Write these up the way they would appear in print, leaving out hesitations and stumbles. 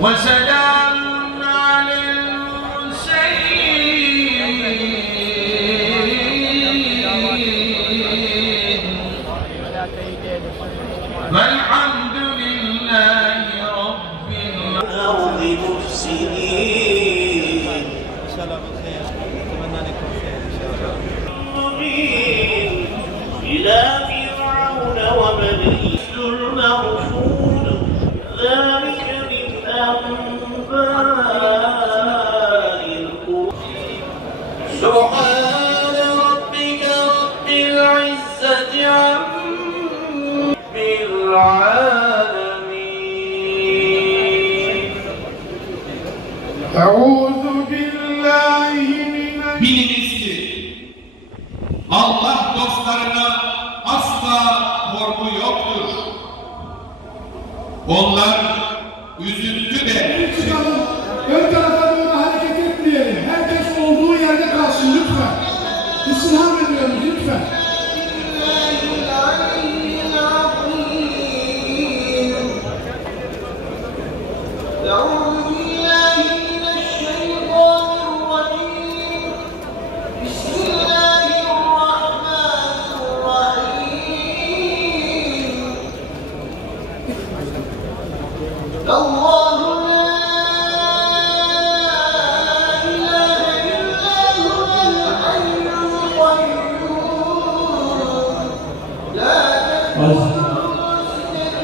وسلام على المرسلين والحمد لله رب الأرض مفسدين إلى فرعون وملئه المرسول ذلك سبحان ربك رب العزة عما العالمين أعوذ بالله من Biliniz ki Allah dostlarına asla korku yoktur. Onlar üzüntü de ön tarafa doğru hareket etmeyelim. Herkes olduğu yerde kalsın lütfen. İstirham ediyoruz lütfen.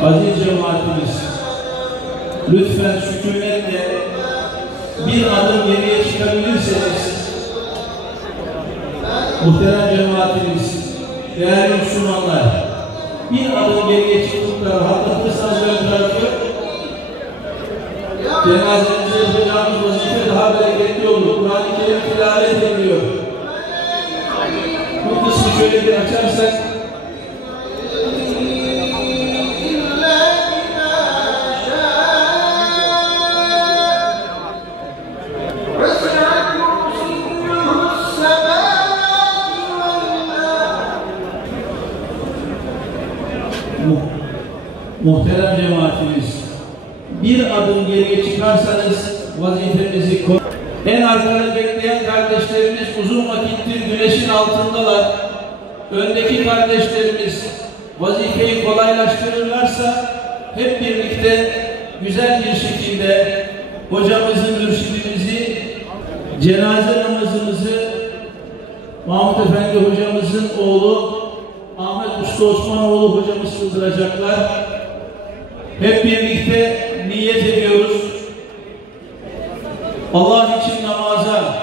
Aziz cemaatimiz, lütfen sükunetle bir adım geriye çıkabilirseniz, muhterem cemaatimiz, değerli Müslümanlar, bir adım geriye çıktıkları hatırlatırsanız ön tarafı, cenazemize yapacağımız vazife daha bereketli olur. Kur'an-ı Kerim tilavet ediliyor. Bu kısmı şöyle bir açarsak, muhterem cemaatimiz, bir adım geriye çıkarsanız vazifemizi en arkada bekleyen kardeşlerimiz uzun vakittir güneşin altındalar. Öndeki kardeşlerimiz vazifeyi kolaylaştırırlarsa hep birlikte güzel bir şekilde hocamızın, mürşidimizi, cenaze namazımızı Mahmut Efendi hocamızın oğlu Ahmet Usta Osmanoğlu hocamız kıldıracaklar. Hep birlikte niyet ediyoruz. Allah için namaza,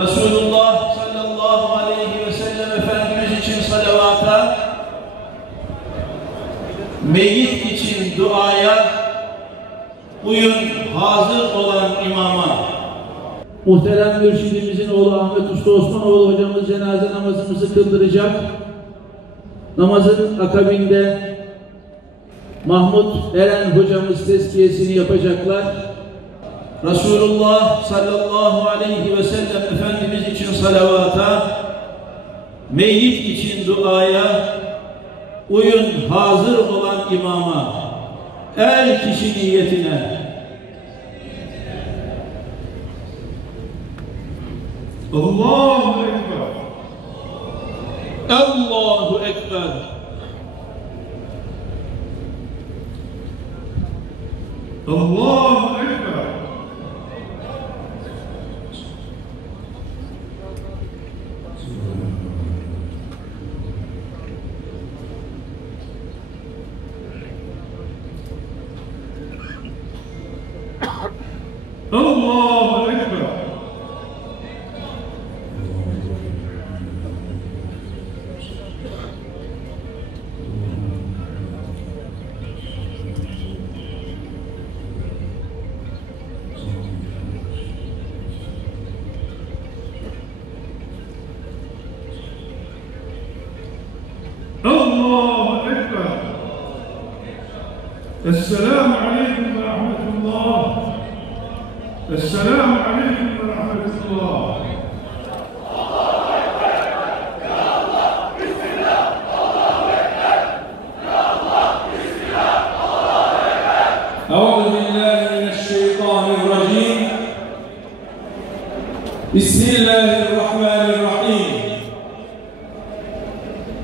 Resulullah sallallahu aleyhi ve sellem Efendimiz için salavata, meyyit için duaya, uyun hazır olan imama. Muhterem mürşidimizin oğlu Ahmet Usta Osmanoğlu hocamız cenaze namazımızı kıldıracak. Namazın akabinde Mahmut Eren hocamız tezkiyesini yapacaklar. Resulullah sallallahu aleyhi ve sellem Efendimiz için salavata, meyyit için duaya, uyun hazır olan imama, her kişi niyetine. Allahu Ekber. Allahu Ekber. Allahu Ekber. Allahu Ekber. Allahu Ekber. Esselamu Aleyküm ve Rahmetullah. Esselamu Aleyküm ve Rahmetullah. أعوذ بالله من الشيطان الرجيم. بسم الله الرحمن الرحيم.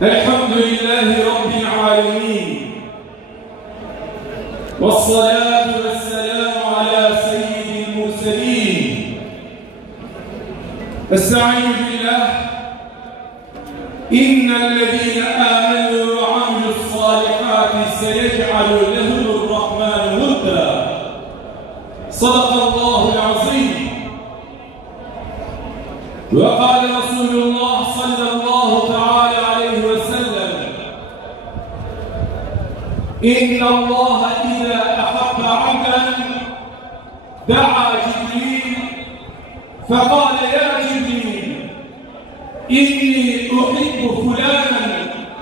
الحمد لله رب العالمين، والصلاة والسلام على سيد المرسلين. استعينوا بالله. إن الذين آمنوا وعملوا الصالحات سيجعل لهم الرحمن ودا. صدق الله العظيم. وقال رسول الله صلى الله تعالى عليه وسلم: إن الله إذا أحب عبدا دعا جبريل فقال: يا جبريل، إني أحب فلانا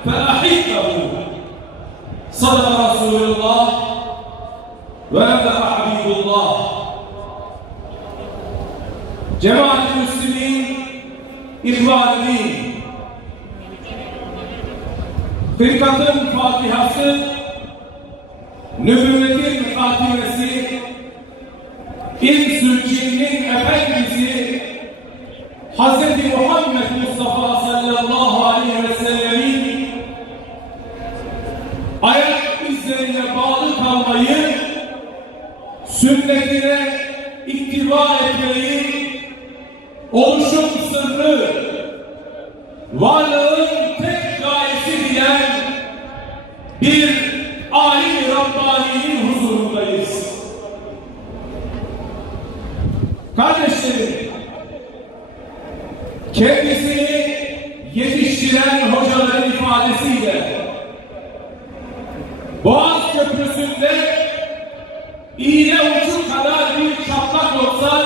فأحبه. صدق رسول الله ونبأ حبيب الله. جماعة المسلمين، İhvan-ı Firkatın Fatihası, nübüvvetin hatimesi, İnsül Cinnin Efendisi Hz. Muhammed Mustafa sallallahu aleyhi ve sellemin ayak izlerine bağlı kalmayı, sünnetine ittiba etmeyi, oluşum sırrı, varlığın tek gayesi bilen bir alim-i Rabbani'nin huzurundayız. Kardeşlerim, kendisini yetiştiren hocaların ifadesiyle Boğaz Köprüsü'nde iğne ucu kadar bir çatlak olsa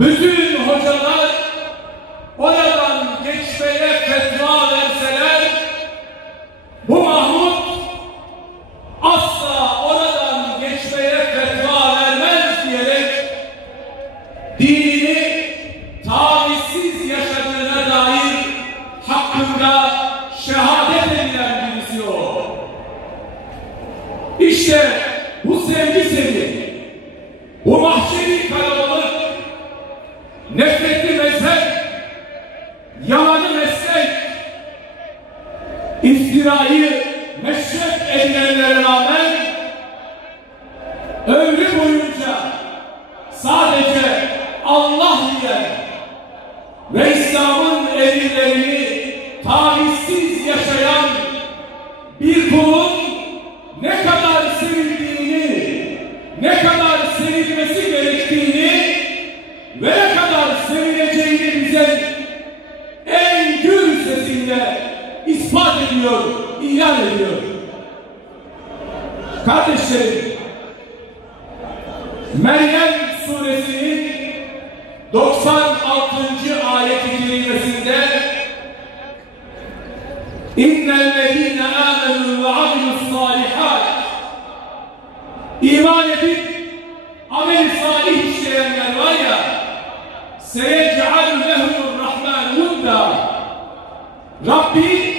bütün hocalar oradan geçmeye fetva verseler bu Mahmud asla oradan geçmeye fetva vermez diyerek dinini tavizsiz yaşadığına dair hakkında şehadet edilen birisi o. İşte bu sevgi, bu mahşeri kalabalık, nefretli mezhep, yalanı meslek, iftirayı meşrep edilenlere rağmen ömrü boyunca sadece Allah diyen ve İslam'ın emirlerini tavizsiz yaşayan bir kulun ne kadar sevildiğini, ne kadar sevilmesi gerektiğini ve ne kadar sevileceğini bize en gür sesiyle ispat ediyor, ilan ediyor. Kardeşlerim, Meryem suresinin 96. ayet-i kerimesinde İnnellezîne âmenû ve amilussâlihât, iman edip amel-i salih işleyenler var ya, seyec'al lehumurrahmân vudda, Rabbi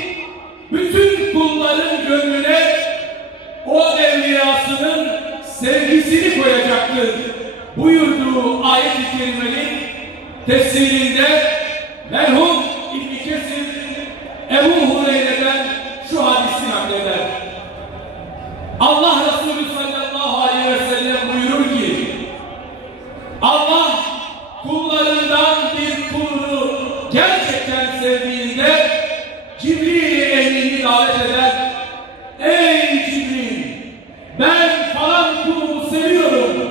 bütün kulların gönlüne o evliyasının sevgisini koyacaktır buyurduğu ayet-i kerimenin tefsirinde merhum İbn Kesir Ebu Hureyre'den şu hadisi nakleder. Allah Resulü sallallahu aleyhi ve sellem buyurur ki Allah kullarından bir kulunu gerçekten sevdiğinde Cibril-i Emin'i davet eder. Ey Cibril, ben falan kulumu seviyorum.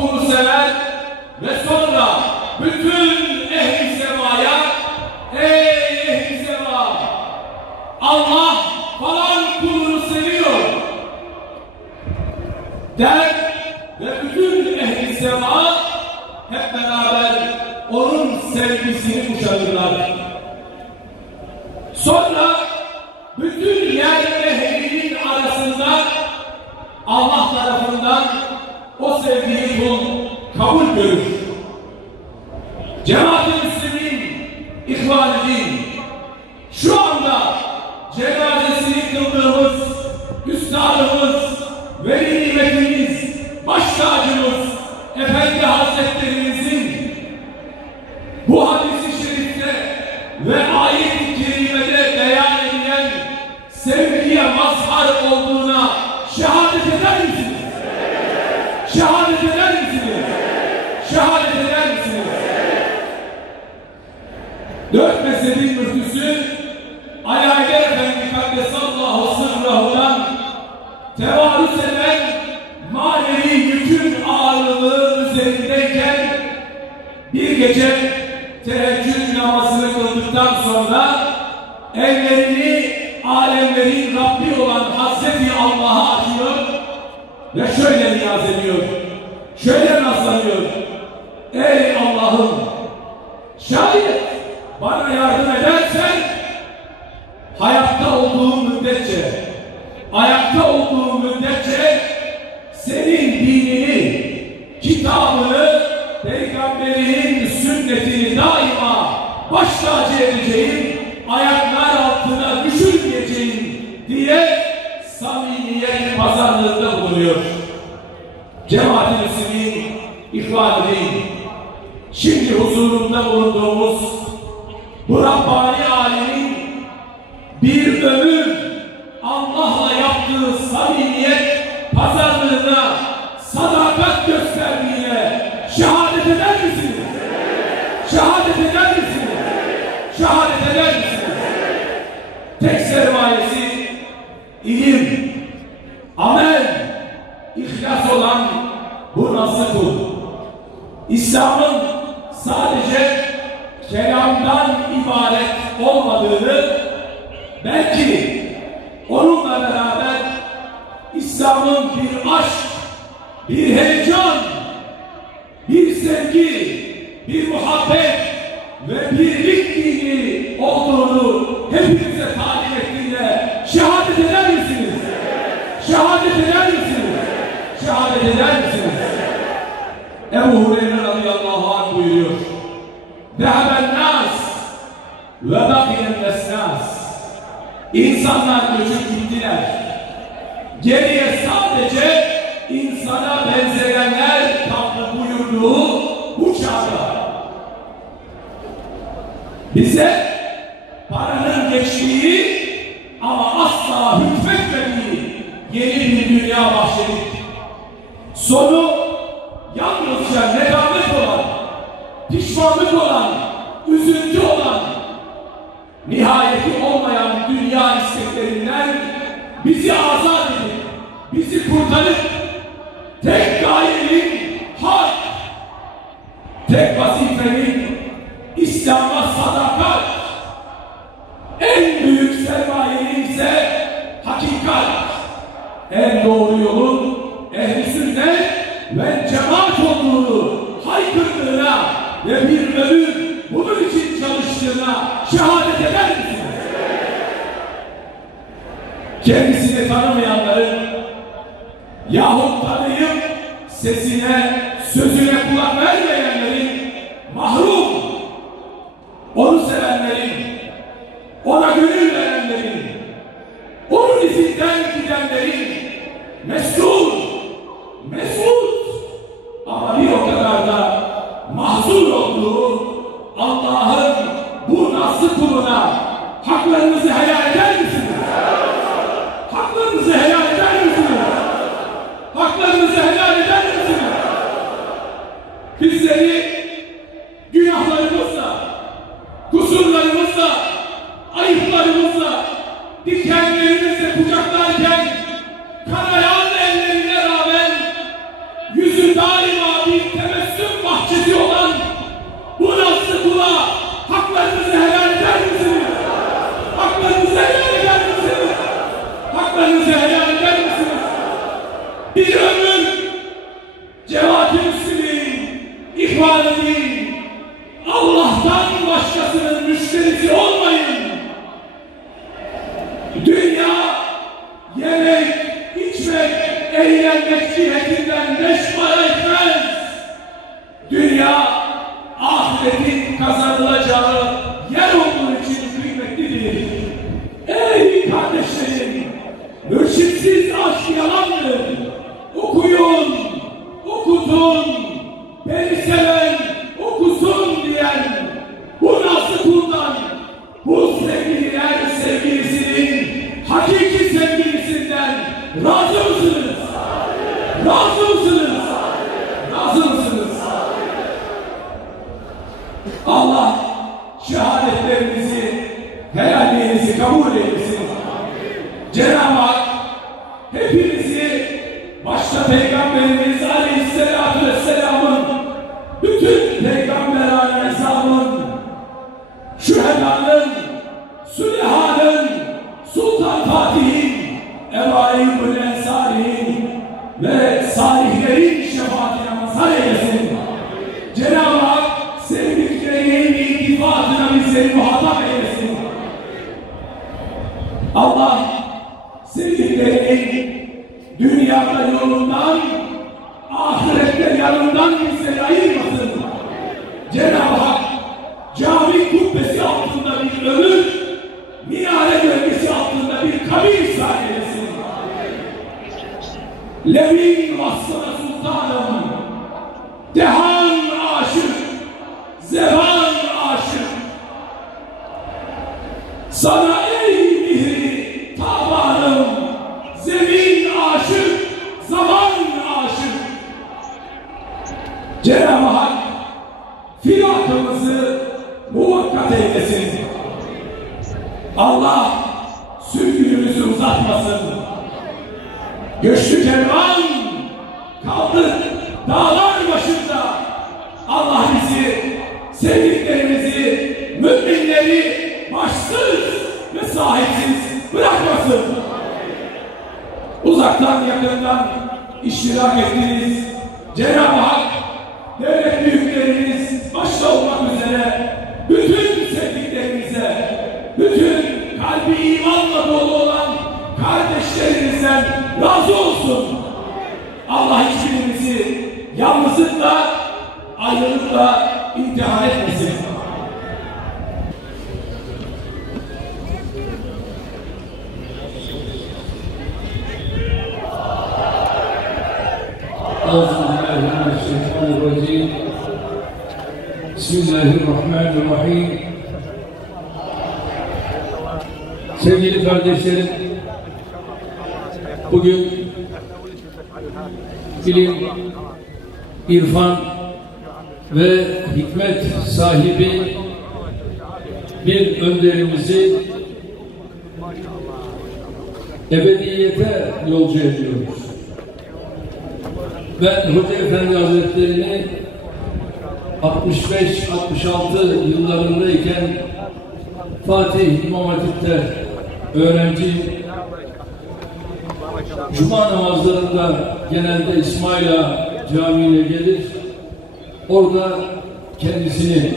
kulu sever ve sonra bütün ehli semaya, ey ehli sema, Allah falan kulunu seviyor der ve bütün ehli sema hep beraber onun sevgisini kuşanırlar. Sonra bütün yer ehlinin arasında Allah tarafından o sevgiyi kul kabul görür. Cemaat-i Müslümin, İhvan-ı Din, şu anda cenazesini kıldığımız üstadımız, veli nimetimiz, baş tacımız, Efendi Hazretlerimizin bu hadis-i şerifte ve ayet-i kerimede beyan edilen sevgiye mazhar olduğuna şehadet eder misiniz? Şehadet eder misiniz? Şehadet eder misiniz? Dört mezhebin müftüsü Ali Haydar Efendi Kaddesallahu sırrahudan tevarüz eden manevi yükün ağırlığı üzerindeyken bir gece teheccüd namazını kıldıktan sonra ellerini alemlerin Rabbi olan Hazreti Allah'a açıyor ve şöyle niyaz ediyor, şöyle naslanıyor: ey Allah'ım, şayet bana yardım edersen hayatta olduğum müddetçe, ayakta olduğum müddetçe senin dinini, kitabını, peygamberinin sünnetini daima baş tacı edeceğim, ayaklar altına düşürmeyeceğim diye samimiyet pazarlığında bulunuyor. Cemaat-i Müslümin, İhvan-ı Din, şimdi huzurunda bulunduğumuz bu Rabbani alemin bir ömür Allah'la yaptığı samimiyet pazarlığına, sadakat gösterdiğine şehadet eder misiniz? Şehadet eder misiniz? Şehadet eder misiniz? Tek sermayesi ilim, amel, ihlas olan bu nasıl kul? İslam'ın sadece kelamdan ibaret olmadığını, belki onunla beraber İslam'ın bir aşk, bir heyecan, bir sevgi, bir muhabbet ve birlik dini olduğunu hepimize talim ettiğine şehadet eder misiniz? Şehadet eder misiniz? Şehadet eder misiniz? Ebu Hureyre radıyallahu anh buyuruyor: Zeheben nas ve bakiyen nesnas. İnsanlar göçüp gittiler. Geriye sadece insana benzeyenler kaldı buyurduğu bu çağda. Bize paranın geçtiği ama asla hükmetmediği yeni bir dünya bahşedildi. Sonu yalnızca nedamet olan, pişmanlık olan, üzüntü olan, nihayeti olmayan dünya isteklerinden bizi azat edip, bizi kurtarıp tek gayenin hak, tek vazifenin İslam'a sadakat, en büyük sermayenin ise hakikat, en doğru yolun ehl-i sünnet ve cemaat olduğunu haykırdığına ve bir ömür bunun için çalıştığına şehadet eder misiniz? Kendisini tanımayanların yahut tanıyıp sesine, sözüne kulak vermeyenlerin, mahrum, onu sevenlerin, ona gönül verenlerin, onun izinden gidenlerin mesut ama bir o kadar da mahzun olduğu Allah'ın bu nasıl kuluna haklarınızı helal eder misiniz? Haklarınızı helal eder misiniz? Haklarınızı helal eder misiniz? Bizleri günahlarımızla, kusurlarımızla, ayıplarımızla, dikenlerimizle kucaklarken kanayan ellerine rağmen yüzü daima bir cemaat-i müslümin, ihvan edin. Allah'tan başkasının müşterisi olmayın. Dünya yemek, içmek, eğlenmek cihetinden beş para etmez. Dünya ahiretin kazanılacağı yer olduğu için kıymetlidir. Ey kardeşlerim, mürşitsiz aşk yalandır. Okuyun, okutun, beni seven okusun diyen bu nasıl kuldan, bu sevgililer sevgilisinin hakiki sevgilisinden razı mısınız? Razı mısınız? Razı mısınız? Allah şehadetlerinizi, helalliğinizi kabul eylesin. Cenab-ı Hak hepinizi başta Peygamberimiz Aleyhisselatü Vesselam'ın, bütün Peygamber Aleyhisselam'ın, şühedanın, sülehanın, Sultan Fatih'in, Ebu Ensari'nin ve salihlerin şefaatine mazhar eylesin. Cenab-ı Hak sevdiklerinin iltifatına bizleri muhatap eylesin. Allah sevdiklerinin dünyada yolundan, ahirette yanından bizleri ayırmasın. Cenab-ı Hak cami kubbesi altında bir ömür, minare gölgesi altında bir kabir ihsan eylesin. Levin vasfına sultanım, dehan aşık, zevan aşık. Sana ey mihri tabanım, zemin aşık, zaman aşık. Cenab-ı Hak firakımızı muvakkat eylesin. Allah sürgünümüzü uzatmasın. Göçlü kervan kaldık dağlar başında. Allah bizi, sevdiklerimizi, müminleri başsız ve sahipsiz bırakmasın. Uzaktan yakından iştirak ettiniz. Cenab-ı Hak devlet büyüklerimiz başta olmak üzere bütün sevdiklerimize, bütün kalbi imanla dolu olan kardeşlerimizden razı olsun. Allah hiçbirimizi yalnızlıkla, ayrılıkla imtihan etmesin. Euzubillahimineşşeytanirracim. Bismillahirrahmanirrahim. Sevgili kardeşlerim, bugün ilim, irfan ve hikmet sahibi bir önderimizi ebediyete yolcu ediyoruz. Ben Hoca Efendi Hazretleri'ni 65-66 yıllarındayken Fatih İmam Hatip'te öğrenci, Cuma namazlarında genelde İsmail Ağa Camii'ne gelir, orada kendisini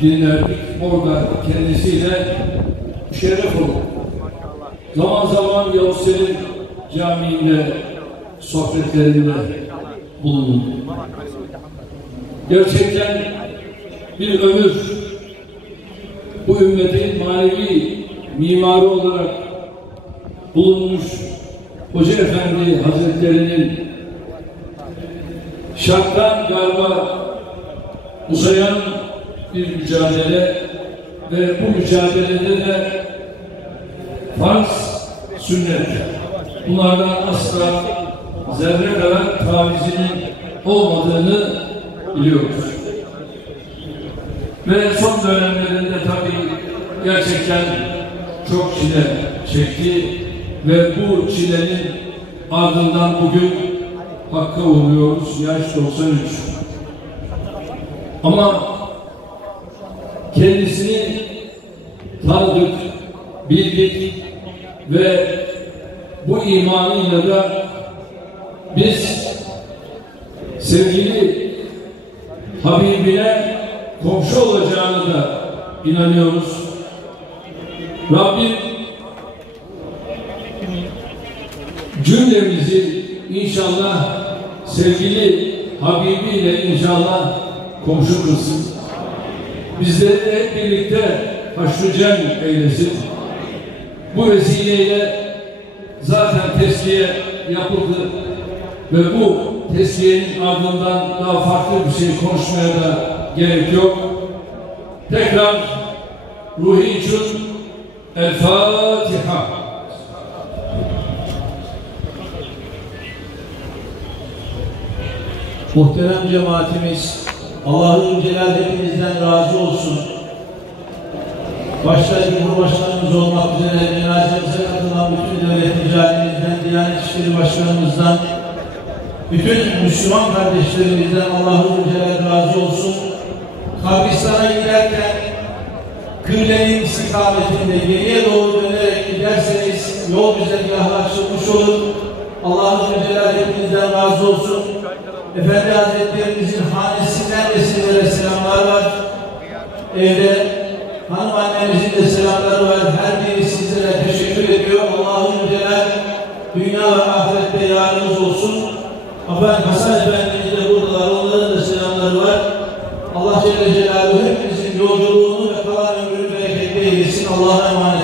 dinlerdik, orada kendisiyle müşerref olduk. Zaman zaman Yavuz Selim Camii'nde sohbetlerinde bulunduk. Gerçekten bir ömür bu ümmetin manevi mimarı olarak bulunmuş Hoca Efendi Hazretleri'nin şarttan garba uzayan bir mücadele ve bu mücadelede de farz, sünnet, bunlardan asla zerre kadar tavizinin olmadığını biliyoruz. Ve son dönemlerinde tabii gerçekten çok çile çekti ve bu çilenin ardından bugün Hakk'a uğruyoruz. Yaş 93. Ama kendisini tanıdık, bildik ve bu imanıyla da biz sevgili Habibine komşu olacağını da inanıyoruz. Rabbim cümlemizi inşallah sevgili Habibiyle inşallah komşu kılsın. Bizleri hep birlikte haşr-ı cem eylesin. Bu vesileyle zaten tezkiye yapıldı ve bu tezkiyenin ardından daha farklı bir şey konuşmaya da gerek yok. Tekrar ruhi için El Fatiha. Muhterem cemaatimiz, Allah-u Celal hepinizden razı olsun. Başta Cumhurbaşkanımız olmak üzere cenazemize katılan bütün devlet ricalimizden, Diyanet İşleri Başkanımızdan, bütün Müslüman kardeşlerimizden Allah-u Celal razı olsun. Kabristan'a giderken kıblenin istikametinde geriye doğru dönerek giderseniz yol güzergahı açılmış olur. Allah-u Celal hepinizden razı olsun. Efendi Hazretlerimizin hanesinden de sizlere selamlar var. Evde hanım annemizin de selamları var. Her biri sizlere teşekkür ediyor. Allah-u Celal dünya ve ahirette yarınız olsun. Hasan Efendimiz de buradalar. Onların da selamları var. Allah Celle Celaluhu hepimizin yolculuğunu ve kalan ömrünü bereketli eylesin. Allah'a emanet.